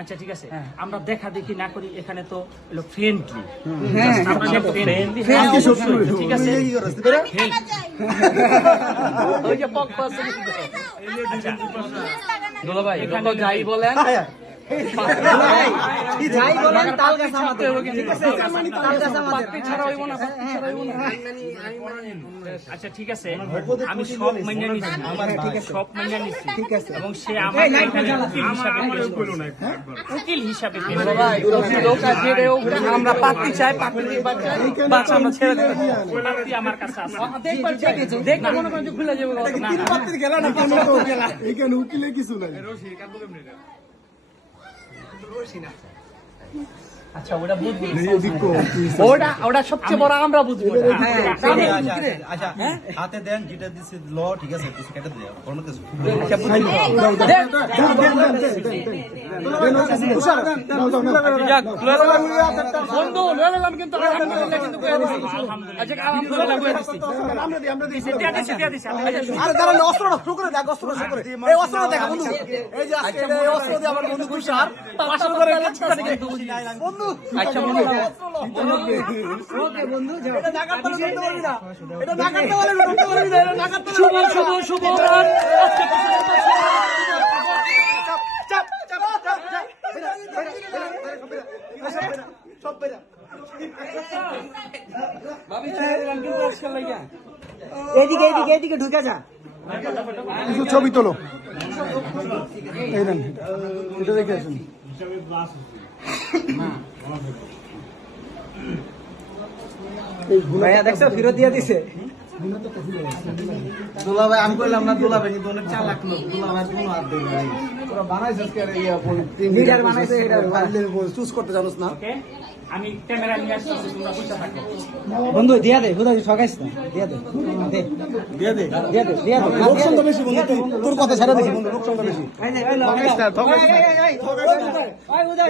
আচ্ছা ঠিক আছে, আমরা দেখা দেখি না করি, এখানে তো ফ্রেন্ডলি, ঠিক আছে। ওই যে পক্ষ আছে দুলাভাই, এখানে যাই বলেন যাই বলেন তাল গাছ আমাদের, ঠিক আছে, তাল গাছ আমাদের ছাড়া হইব না, আচ্ছা ঠিক আছে, আমি সব মেনে নিছি, সব মেনে নিছি, ঠিক আছে, এবং সে আমার উকিল হিসাবে লোক আছে, আমরা পাত্তি চাই, পাত্তি বাচ্চা আমরা ছেড়ে দেব, পাত্তি আমার কাছে আছে, দেখবেন মনে করেন যে খুলে যাবে, পাত্তির খেলা না, খেলা এখানে উকিলে কিছু নাই। আচ্ছা ওটা বুঝবো, ওটা সবচেয়ে বড় আমরা বুঝবো। আচ্ছা হাতে দেন যেটা দিচ্ছে ল, ঠিক আছে, কেটে দিয়ে বন্ধু কিন্তু আচ্ছা শুভ শুভ শুভ রাত। এদিকে এদিকে এদিকে ঢুকে যা, কিছু ছবি তোলো, এই নেন, এটা দেখে আসুন। ভাইয়া দেখছো ফেরত দিয়ে দিছে। দুলাভাই আমি কইলাম না, দুলাভাই কিন্তু অনেক চালাক লোক, দুলাভাই কোনো হাত দেয় না। তোরা বানাইছিস কে রে? লিডার বানাইছে এটা, চুজ করতে জানোস না? আমি ক্যামেরা নিয়ে আসছি, তোমরা বুঝতে থাকো। বন্ধু দিয়া দে, হুদা ঠকাইস না, দিয়া দে, দে দিয়ে দে দিয়া দে, দিয়া দে, লোক সংখ্যা বেশি বন্ধু, তোর কথা ছাড়া দেখি বন্ধু, লোক সংখ্যা বেশি। ঠকাইস না, ঠকাইস না। ওই হুদা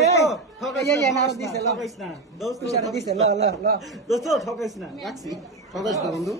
এই এই না দিছে, ঠকাইস না দোস্ত, ইশারা দিছে, ল ল ল দোস্ত ঠকাইস না, রাখছি, ঠকাইস না বন্ধু।